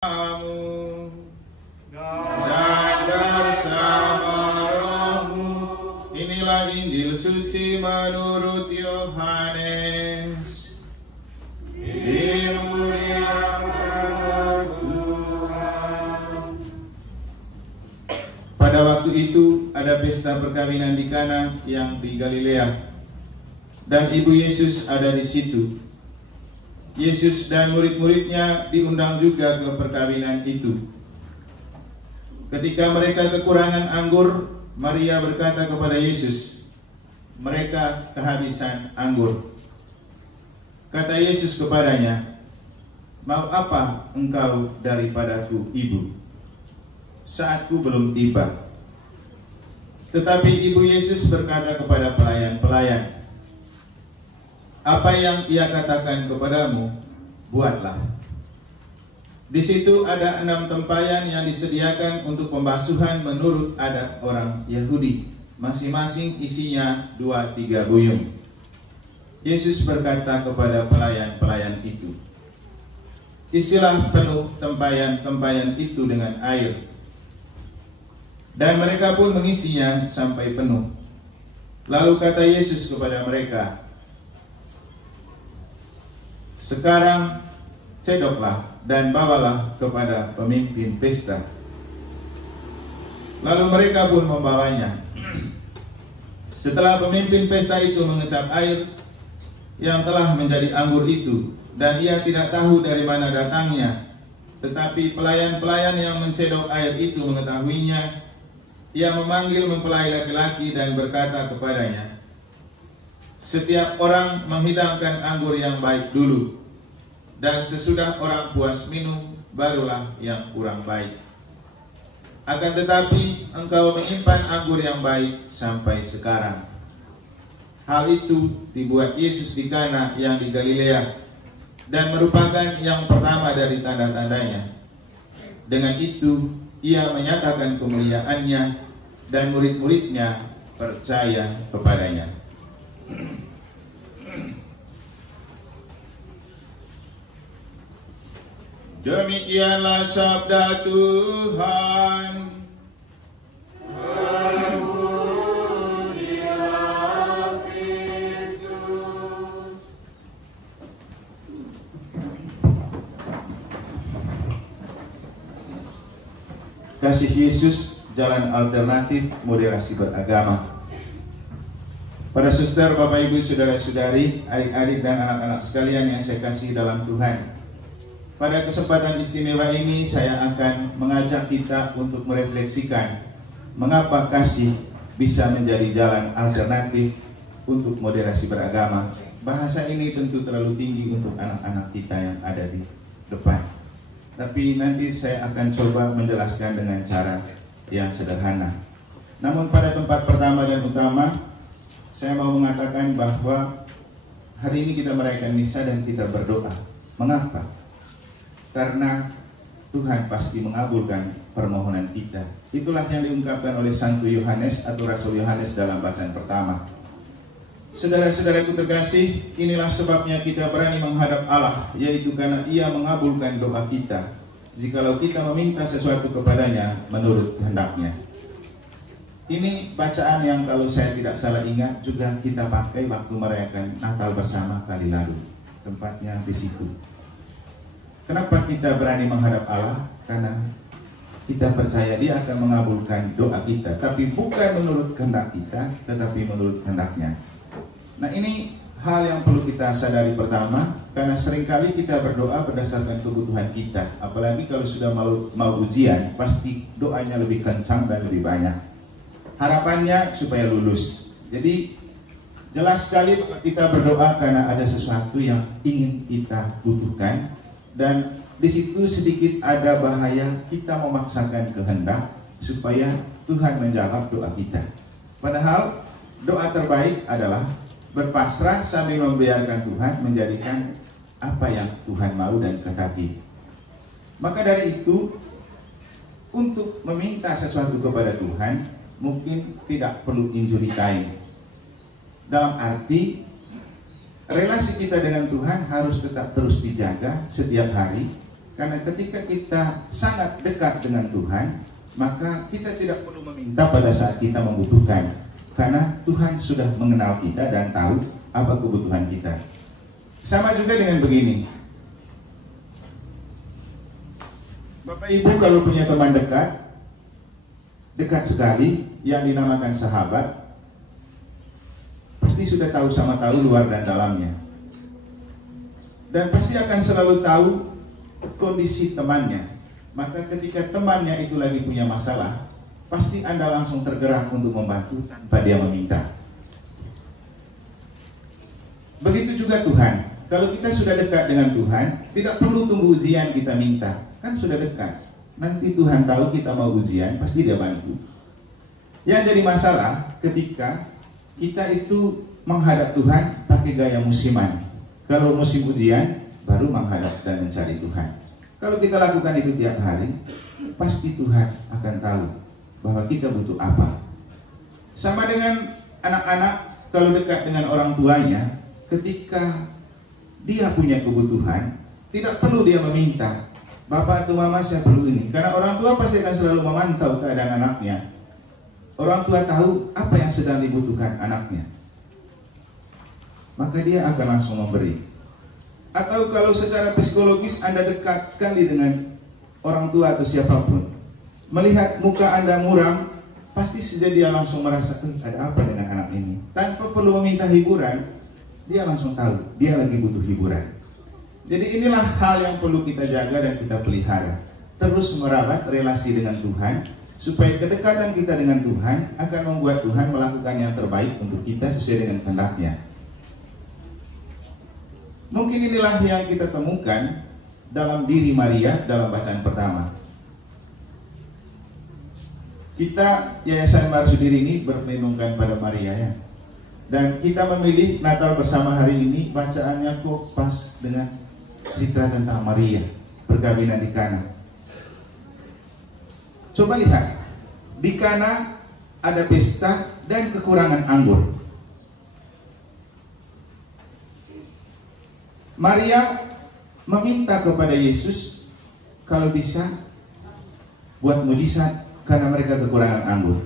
dan bersama rohmu. Inilah Injil suci menurut Yohanes. Dimuliakanlah Tuhan. Pada waktu itu ada pesta perkawinan di Kana yang di Galilea, dan ibu Yesus ada di situ. Yesus dan murid-muridnya diundang juga ke perkawinan itu. Ketika mereka kekurangan anggur, Maria berkata kepada Yesus, "Mereka kehabisan anggur." Kata Yesus kepadanya, "Mau apa engkau daripadaku, ibu? Saatku belum tiba." Tetapi ibu Yesus berkata kepada pelayan-pelayan, "Apa yang ia katakan kepadamu, buatlah." Di situ ada 6 tempayan yang disediakan untuk pembasuhan menurut adat orang Yahudi. Masing-masing isinya 2-3 buyung. Yesus berkata kepada pelayan-pelayan itu, "Isilah penuh tempayan-tempayan itu dengan air." Dan mereka pun mengisinya sampai penuh. Lalu kata Yesus kepada mereka, "Sekarang cedoklah dan bawalah kepada pemimpin pesta." Lalu mereka pun membawanya. Setelah pemimpin pesta itu mengecap air yang telah menjadi anggur itu, dan ia tidak tahu dari mana datangnya, tetapi pelayan-pelayan yang mencedok air itu mengetahuinya, ia memanggil mempelai laki-laki dan berkata kepadanya, "Setiap orang menghidangkan anggur yang baik dulu, dan sesudah orang puas minum, barulah yang kurang baik. Akan tetapi engkau menyimpan anggur yang baik sampai sekarang." Hal itu dibuat Yesus di Kana yang di Galilea, dan merupakan yang pertama dari tanda-tandanya. Dengan itu ia menyatakan kemuliaannya, dan murid-muridnya percaya kepadanya. Demikianlah sabda Tuhan. Terpujilah Kristus. Kasih Yesus, jalan alternatif moderasi beragama. Para suster, Bapak Ibu, saudara-saudari, adik-adik dan anak-anak sekalian yang saya kasih dalam Tuhan, pada kesempatan istimewa ini saya akan mengajak kita untuk merefleksikan mengapa kasih bisa menjadi jalan alternatif untuk moderasi beragama. Bahasa ini tentu terlalu tinggi untuk anak-anak kita yang ada di depan, tapi nanti saya akan coba menjelaskan dengan cara yang sederhana. Namun pada tempat pertama dan utama, saya mau mengatakan bahwa hari ini kita merayakan misa dan kita berdoa. Mengapa? Karena Tuhan pasti mengabulkan permohonan kita. Itulah yang diungkapkan oleh Santo Yohanes atau Rasul Yohanes dalam bacaan pertama. Saudara-saudaraku terkasih, inilah sebabnya kita berani menghadap Allah, yaitu karena Ia mengabulkan doa kita jikalau kita meminta sesuatu kepadanya menurut kehendaknya. Ini bacaan yang kalau saya tidak salah ingat juga kita pakai waktu merayakan Natal bersama kali lalu. Tempatnya di situ. Kenapa kita berani menghadap Allah? Karena kita percaya Dia akan mengabulkan doa kita, tapi bukan menurut kehendak kita, tetapi menurut kehendaknya. Nah, ini hal yang perlu kita sadari pertama, karena seringkali kita berdoa berdasarkan kebutuhan kita. Apalagi kalau sudah mau ujian, pasti doanya lebih kencang dan lebih banyak. Harapannya supaya lulus. Jadi jelas sekali kita berdoa karena ada sesuatu yang ingin kita butuhkan. Dan di situ sedikit ada bahaya kita memaksakan kehendak supaya Tuhan menjawab doa kita. Padahal doa terbaik adalah berpasrah sambil membiarkan Tuhan menjadikan apa yang Tuhan mau dan kehendaki. Maka dari itu, untuk meminta sesuatu kepada Tuhan mungkin tidak perlu injury time. Dalam arti relasi kita dengan Tuhan harus tetap terus dijaga setiap hari, Karena ketika kita sangat dekat dengan Tuhan, maka kita tidak perlu meminta pada saat kita membutuhkan. Karena Tuhan sudah mengenal kita dan tahu apa kebutuhan kita. Sama juga dengan begini. Bapak Ibu kalau punya teman dekat sekali, yang dinamakan sahabat, pasti sudah tahu sama tahu luar dan dalamnya. Dan pasti akan selalu tahu kondisi temannya. Maka ketika temannya itu lagi punya masalah, pasti Anda langsung tergerak untuk membantu tanpa dia meminta. Begitu juga Tuhan. Kalau kita sudah dekat dengan Tuhan, tidak perlu tunggu ujian kita minta. Kan sudah dekat. Nanti Tuhan tahu kita mau ujian, pasti dia bantu. Yang jadi masalah ketika kita itu menghadap Tuhan pakai gaya musiman. Kalau musim ujian, baru menghadap dan mencari Tuhan. Kalau kita lakukan itu tiap hari, pasti Tuhan akan tahu bahwa kita butuh apa. Sama dengan anak-anak, kalau dekat dengan orang tuanya, ketika dia punya kebutuhan, tidak perlu dia meminta, Bapak atau Mama saya perlu ini. Karena orang tua pasti akan selalu memantau keadaan anaknya. Orang tua tahu apa yang sedang dibutuhkan anaknya, maka dia akan langsung memberi. Atau kalau secara psikologis Anda dekat sekali dengan orang tua atau siapapun, melihat muka Anda muram, pasti saja dia langsung merasa ada apa dengan anak ini. Tanpa perlu meminta hiburan, dia langsung tahu dia lagi butuh hiburan. Jadi inilah hal yang perlu kita jaga dan kita pelihara. Terus merawat relasi dengan Tuhan, supaya kedekatan kita dengan Tuhan akan membuat Tuhan melakukan yang terbaik untuk kita sesuai dengan kehendak-Nya. Mungkin inilah yang kita temukan dalam diri Maria dalam bacaan pertama. Kita Yayasan Marsudiri ini berlindungkan pada Maria ya. Dan kita memilih Natal bersama hari ini, bacaannya kok pas dengan cerita tentang Maria, perkawinan di Kana. Coba lihat, di Kana ada pesta dan kekurangan anggur. Maria meminta kepada Yesus kalau bisa buat mujizat karena mereka kekurangan anggur.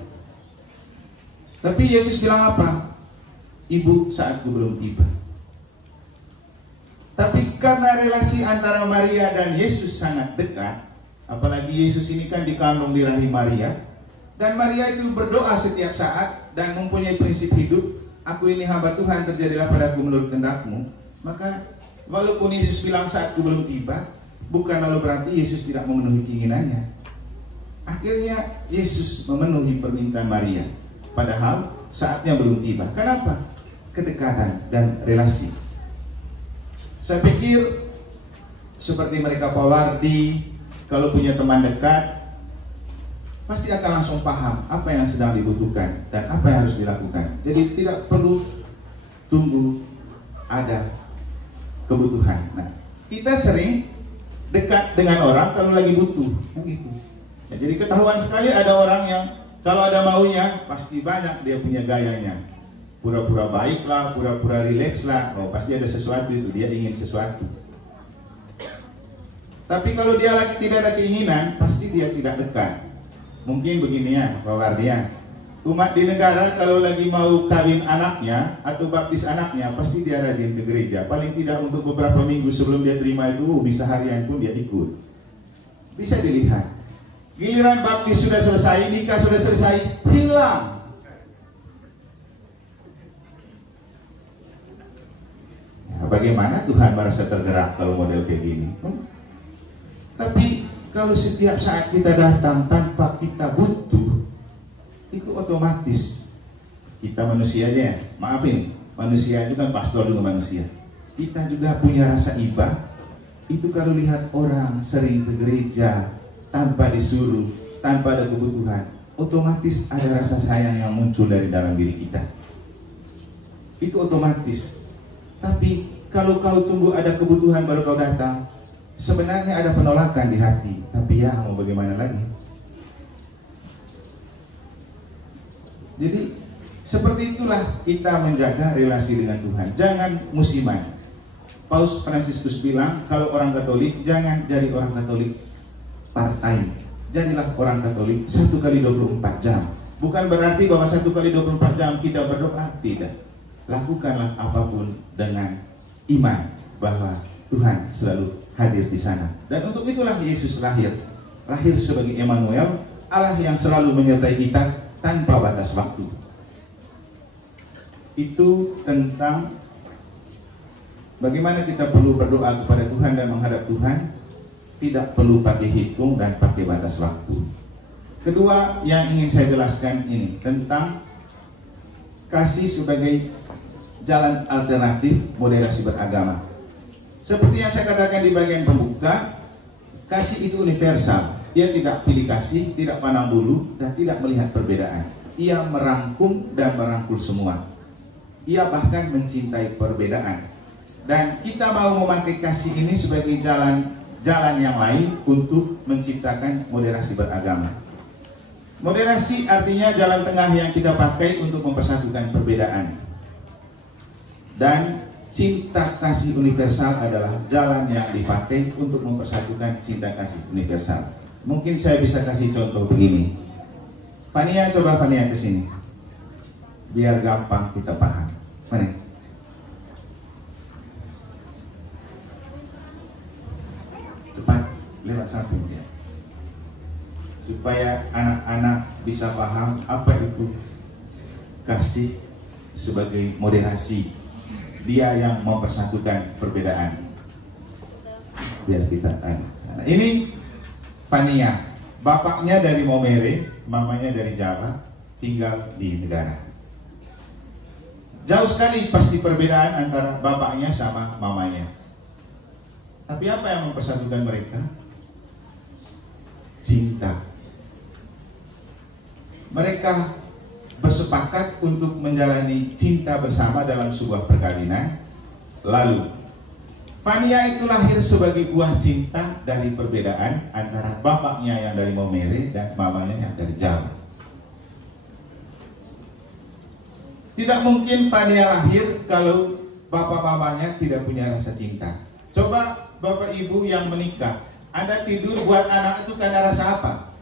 Tapi Yesus bilang apa? Ibu, saatku belum tiba. Tapi karena relasi antara Maria dan Yesus sangat dekat, apalagi Yesus ini kan dikandung di rahim Maria, dan Maria itu berdoa setiap saat dan mempunyai prinsip hidup, aku ini hamba Tuhan, terjadilah padaku menurut kehendak-Mu. Maka walaupun Yesus bilang saatku belum tiba, bukan lalu berarti Yesus tidak memenuhi keinginannya. Akhirnya Yesus memenuhi permintaan Maria, padahal saatnya belum tiba. Kenapa? Kedekatan dan relasi. Saya pikir seperti mereka Pak Wardi, kalau punya teman dekat, pasti akan langsung paham apa yang sedang dibutuhkan dan apa yang harus dilakukan. Jadi tidak perlu tunggu ada kebutuhan. Nah, kita sering dekat dengan orang kalau lagi butuh, begitu. Ya, jadi ketahuan sekali ada orang yang kalau ada maunya pasti banyak dia punya gayanya. Pura-pura baik lah, pura-pura rileks lah. Oh, pasti ada sesuatu itu, dia ingin sesuatu. Tapi kalau dia lagi tidak ada keinginan, pasti dia tidak dekat. Mungkin begini ya, Pak Wardian. Umat di negara kalau lagi mau kawin anaknya atau baptis anaknya, pasti dia rajin ke gereja. Paling tidak untuk beberapa minggu sebelum dia terima itu, bisa harian pun dia ikut. Bisa dilihat. Giliran baptis sudah selesai, nikah sudah selesai, hilang. Ya, bagaimana Tuhan merasa tergerak kalau model kayak gini? Tapi kalau setiap saat kita datang tanpa kita butuh, itu otomatis kita manusianya, maafin, manusia itu kan pastor juga manusia. Kita juga punya rasa iba. Itu kalau lihat orang sering ke gereja tanpa disuruh, tanpa ada kebutuhan, otomatis ada rasa sayang yang muncul dari dalam diri kita. Itu otomatis. Tapi kalau kau tunggu ada kebutuhan baru kau datang, sebenarnya ada penolakan di hati. Tapi ya mau bagaimana lagi? Jadi seperti itulah kita menjaga relasi dengan Tuhan. Jangan musiman. Paus Fransiskus bilang, kalau orang Katolik jangan jadi orang Katolik partai, jadilah orang Katolik 1 kali 24 jam. Bukan berarti bahwa 1 kali 24 jam kita berdoa, tidak. Lakukanlah apapun dengan iman bahwa Tuhan selalu hadir di sana. Dan untuk itulah Yesus lahir sebagai Emmanuel, Allah yang selalu menyertai kita tanpa batas waktu. Itu tentang bagaimana kita perlu berdoa kepada Tuhan dan menghadap Tuhan, tidak perlu pakai hitung dan pakai batas waktu. Kedua yang ingin saya jelaskan ini tentang kasih sebagai jalan alternatif moderasi beragama. Seperti yang saya katakan di bagian pembuka, kasih itu universal. Ia tidak pilih kasih, tidak pandang bulu, dan tidak melihat perbedaan. Ia merangkum dan merangkul semua. Ia bahkan mencintai perbedaan. Dan kita mau memakai kasih ini sebagai jalan yang lain untuk menciptakan moderasi beragama. Moderasi artinya jalan tengah yang kita pakai untuk mempersatukan perbedaan. Dan cinta kasih universal adalah jalan yang dipakai untuk mempersatukan cinta kasih universal. Mungkin saya bisa kasih contoh begini. Fania, coba Fania ke sini. Biar gampang kita paham. Mana? Cepat, lewat samping dia. Supaya anak-anak bisa paham apa itu kasih sebagai moderasi. Dia yang mempersatukan perbedaan. Biar kita tahu. Ini Fania, bapaknya dari Momere, mamanya dari Jawa, tinggal di negara. Jauh sekali pasti perbedaan antara bapaknya sama mamanya. Tapi apa yang mempersatukan mereka? Cinta. Mereka bersepakat untuk menjalani cinta bersama dalam sebuah perkawinan. Lalu Fania itu lahir sebagai buah cinta dari perbedaan antara bapaknya yang dari Momere dan mamanya yang dari Jawa. Tidak mungkin Fania lahir kalau bapak mamanya tidak punya rasa cinta. Coba bapak ibu yang menikah, Anda tidur buat anak itu karena rasa apa?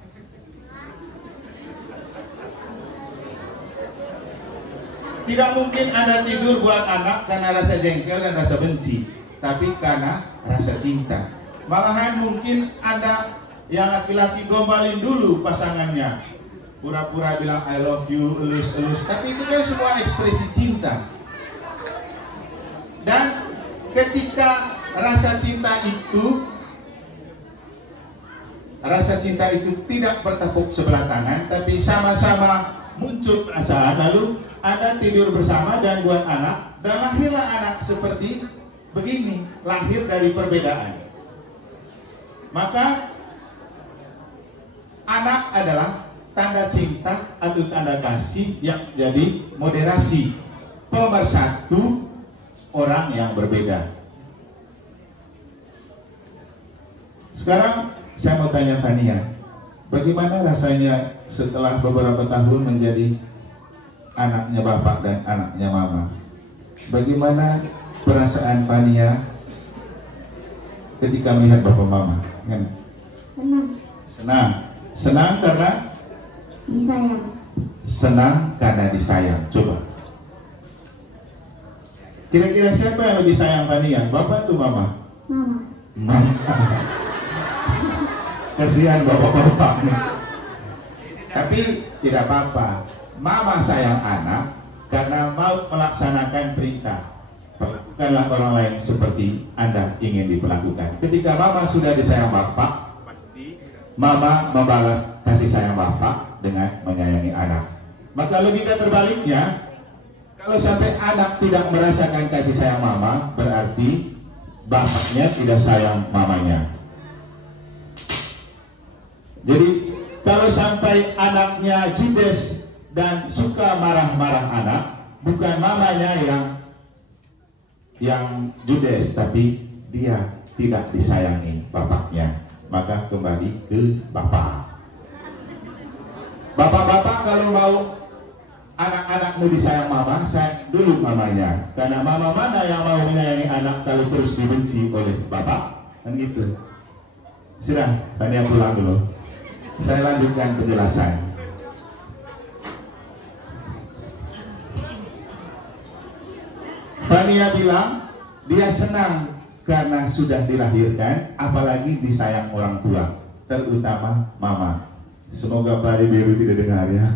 Tidak mungkin Anda tidur buat anak karena rasa jengkel dan rasa benci, tapi karena rasa cinta. Malahan mungkin Anda yang laki-laki gombalin dulu pasangannya, pura-pura bilang I love you, elus-elus, tapi itu kan semua ekspresi cinta. Dan ketika rasa cinta itu tidak bertepuk sebelah tangan, tapi sama-sama muncul perasaan, lalu Anda tidur bersama dan buat anak, dan lahirlah anak seperti begini, lahir dari perbedaan. Maka anak adalah tanda cinta atau tanda kasih yang jadi moderasi, pemersatu orang yang berbeda. Sekarang saya mau tanya Fania, bagaimana rasanya setelah beberapa tahun menjadi anaknya bapak dan anaknya mama? Bagaimana perasaan Fania ketika melihat bapak mama? Senang karena disayang. Senang karena disayang. Coba, kira-kira siapa yang lebih sayang Fania, bapak atau mama? Mama. Kasihan bapak-bapak nih. Tapi tidak apa-apa, mama sayang anak karena mau melaksanakan perintah. Perlakukanlah orang lain seperti Anda ingin diperlakukan. Ketika mama sudah disayang bapak, pasti mama membalas kasih sayang bapak dengan menyayangi anak. Maka logika terbaliknya, kalau sampai anak tidak merasakan kasih sayang mama, berarti bapaknya tidak sayang mamanya. Jadi kalau sampai anaknya judes dan suka marah-marah anak, bukan mamanya yang judes, tapi dia tidak disayangi bapaknya, maka kembali ke bapak. Bapak-bapak kalau mau anak-anakmu disayang mama, dulu mamanya. Karena mama mana yang mau menyayangi anak kalau terus dibenci oleh bapak? Kan gitu. Sudah, Fania pulang dulu. Saya lanjutkan penjelasan. Fania bilang dia senang karena sudah dilahirkan, apalagi disayang orang tua, terutama mama. Semoga Pak Biru tidak dengar ya.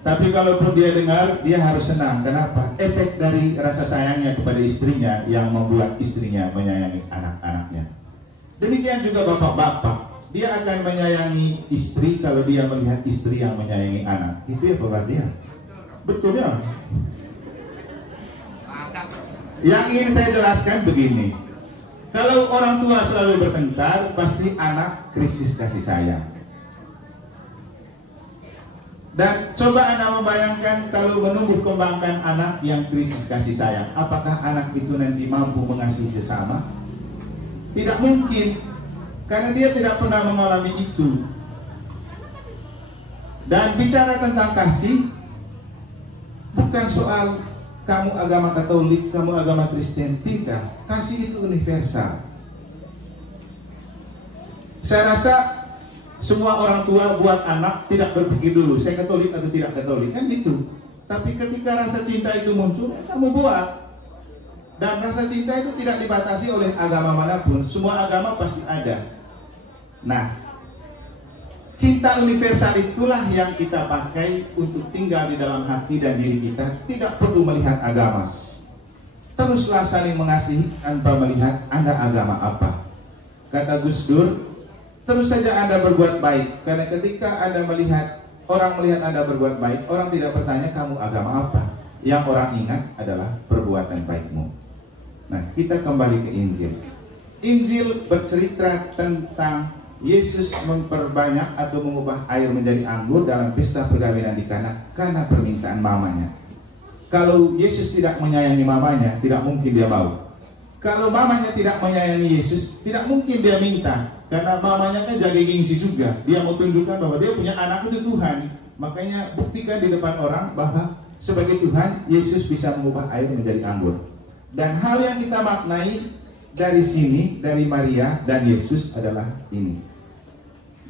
Tapi kalaupun dia dengar, dia harus senang. Kenapa? Efek dari rasa sayangnya kepada istrinya yang membuat istrinya menyayangi anak-anaknya. Demikian juga bapak-bapak, dia akan menyayangi istri kalau dia melihat istri yang menyayangi anak. Itu ya bapak dia. Betul ya? Yang ingin saya jelaskan begini, kalau orang tua selalu bertengkar, pasti anak krisis kasih sayang. Dan coba Anda membayangkan kalau menumbuh kembangkan anak yang krisis kasih sayang, apakah anak itu nanti mampu mengasihi sesama? Tidak mungkin, karena dia tidak pernah mengalami itu. Dan bicara tentang kasih, bukan soal kamu agama Katolik, kamu agama Kristen, tidak. Kasih itu universal. Saya rasa semua orang tua buat anak tidak berpikir dulu, saya Katolik atau tidak Katolik, kan gitu. Tapi ketika rasa cinta itu muncul, kamu buat. Dan rasa cinta itu tidak dibatasi oleh agama manapun, semua agama pasti ada. Nah, cinta universal itulah yang kita pakai untuk tinggal di dalam hati dan diri kita, tidak perlu melihat agama. Teruslah saling mengasihi tanpa melihat Anda agama apa. Kata Gus Dur, terus saja Anda berbuat baik, karena ketika Anda melihat, orang melihat Anda berbuat baik, orang tidak bertanya kamu agama apa. Yang orang ingat adalah perbuatan baikmu. Nah, kita kembali ke Injil. Injil bercerita tentang Yesus memperbanyak atau mengubah air menjadi anggur dalam pesta perkawinan di Kana karena permintaan mamanya. Kalau Yesus tidak menyayangi mamanya, tidak mungkin dia mau. Kalau mamanya tidak menyayangi Yesus, tidak mungkin dia minta. Karena mamanya kan jaga gengsi juga. Dia mau tunjukkan bahwa dia punya anak itu Tuhan. Makanya buktikan di depan orang bahwa sebagai Tuhan, Yesus bisa mengubah air menjadi anggur. Dan hal yang kita maknai dari sini, dari Maria dan Yesus adalah ini.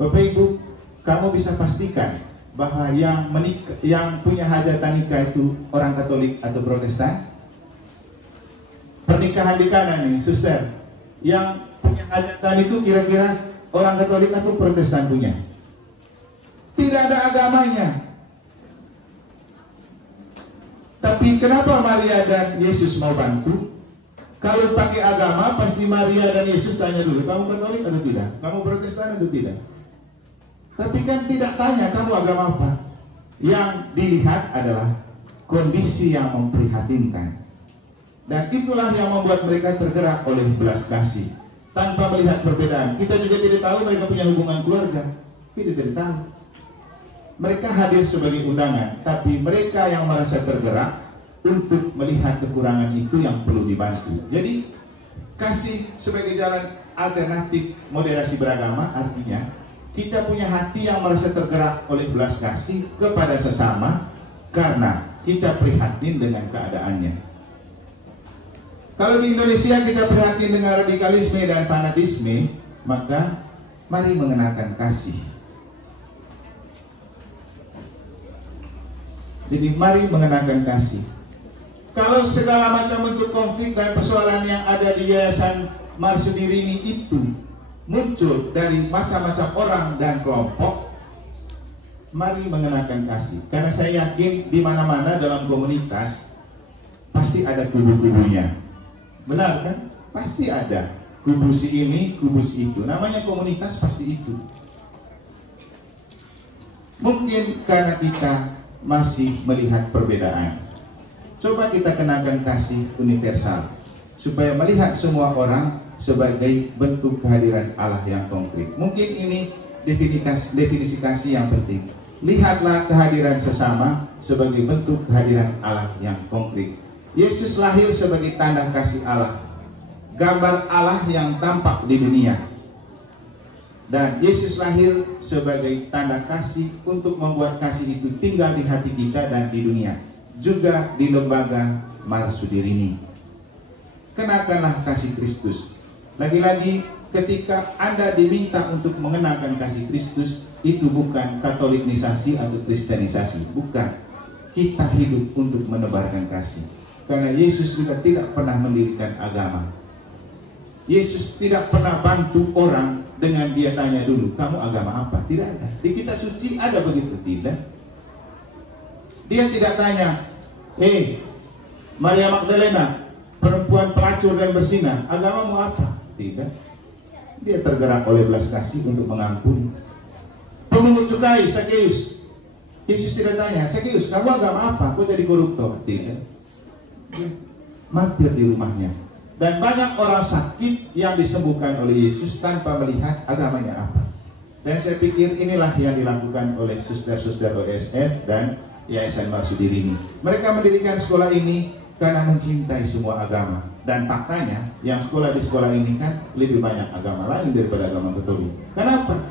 Bapak Ibu, kamu bisa pastikan bahwa yang punya hajatan nikah itu orang Katolik atau Protestan? Pernikahan di Kana nih, suster, yang punya hajatan itu kira-kira orang Katolik atau Protestan punya? Tidak ada agamanya. Tapi kenapa Maria dan Yesus mau bantu? Kalau pakai agama, pasti Maria dan Yesus tanya dulu, kamu Katolik atau tidak? Kamu Protestan atau tidak? Tapi kan tidak tanya, kamu agama apa? Yang dilihat adalah kondisi yang memprihatinkan. Dan itulah yang membuat mereka tergerak oleh belas kasih. Tanpa melihat perbedaan. Kita juga tidak tahu mereka punya hubungan keluarga. Kita tidak tahu. Mereka hadir sebagai undangan, tapi mereka yang merasa tergerak untuk melihat kekurangan itu yang perlu dibantu. Jadi kasih sebagai jalan alternatif moderasi beragama artinya kita punya hati yang merasa tergerak oleh belas kasih kepada sesama karena kita prihatin dengan keadaannya. Kalau di Indonesia kita prihatin dengan radikalisme dan fanatisme, maka mari mengenakan kasih. Jadi mari mengenakan kasih. Kalau segala macam bentuk konflik dan persoalan yang ada di Yayasan Marsudirini itu muncul dari macam-macam orang dan kelompok, mari mengenakan kasih. Karena saya yakin di mana-mana dalam komunitas pasti ada kubu-kubunya. Benar kan? Pasti ada. Kubu si ini, kubu si itu. Namanya komunitas pasti itu. Mungkin karena kita masih melihat perbedaan. Coba kita kenakan kasih universal supaya melihat semua orang sebagai bentuk kehadiran Allah yang konkret. Mungkin ini definisi kasih yang penting. Lihatlah kehadiran sesama sebagai bentuk kehadiran Allah yang konkret. Yesus lahir sebagai tanda kasih Allah, gambar Allah yang tampak di dunia. Dan Yesus lahir sebagai tanda kasih untuk membuat kasih itu tinggal di hati kita dan di dunia. juga di lembaga Marsudirini. Kenakanlah kasih Kristus. Lagi-lagi ketika Anda diminta untuk mengenakan kasih Kristus, itu bukan katolikisasi atau kristenisasi, bukan. Kita hidup untuk menebarkan kasih. Karena Yesus juga tidak pernah mendirikan agama. Yesus tidak pernah bantu orang dengan dia tanya dulu, kamu agama apa? Tidak ada. Di kitab suci ada begitu? Tidak. Dia tidak tanya, Maria Magdalena, perempuan pelacur dan bersinah, agamamu apa? Tidak. Dia tergerak oleh belas kasih untuk mengampuni. Pemungut cukai, Sakeus, Yesus tidak tanya, Sakeus, kamu agama apa? Kau jadi koruptor? Tidak. Mampir di rumahnya. Dan banyak orang sakit yang disembuhkan oleh Yesus tanpa melihat agamanya apa. Dan saya pikir inilah yang dilakukan oleh suster-suster OSF dan Yayasan Marsudirini. Mereka mendirikan sekolah ini karena mencintai semua agama. Dan faktanya, yang sekolah di sekolah ini kan lebih banyak agama lain daripada agama Katolik. Kenapa?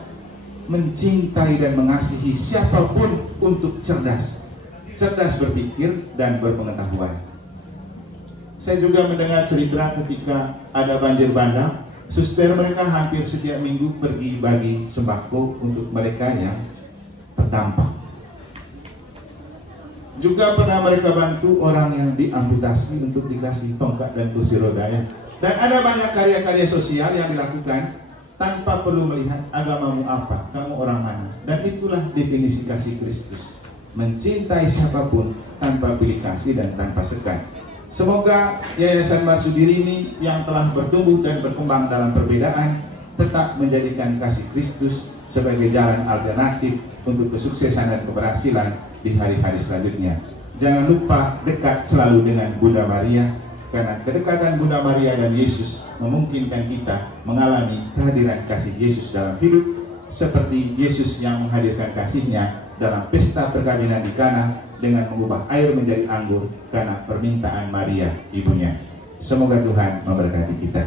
Mencintai dan mengasihi siapapun untuk cerdas. Cerdas berpikir dan berpengetahuan. Saya juga mendengar cerita ketika ada banjir bandang, suster mereka hampir setiap minggu pergi bagi sembako untuk mereka yang terdampak. Juga pernah mereka bantu orang yang diamputasi untuk dikasih tongkat dan kursi roda ya. Dan ada banyak karya-karya sosial yang dilakukan tanpa perlu melihat agamamu apa, kamu orang mana. Dan itulah definisi kasih Kristus. Mencintai siapapun tanpa pilih kasih dan tanpa sekat. Semoga Yayasan Marsudirini yang telah bertumbuh dan berkembang dalam perbedaan tetap menjadikan kasih Kristus sebagai jalan alternatif untuk kesuksesan dan keberhasilan di hari-hari selanjutnya. Jangan lupa dekat selalu dengan Bunda Maria, karena kedekatan Bunda Maria dan Yesus memungkinkan kita mengalami kehadiran kasih Yesus dalam hidup, seperti Yesus yang menghadirkan kasihnya dalam pesta perkawinan di Kana dengan mengubah air menjadi anggur karena permintaan Maria ibunya. Semoga Tuhan memberkati kita.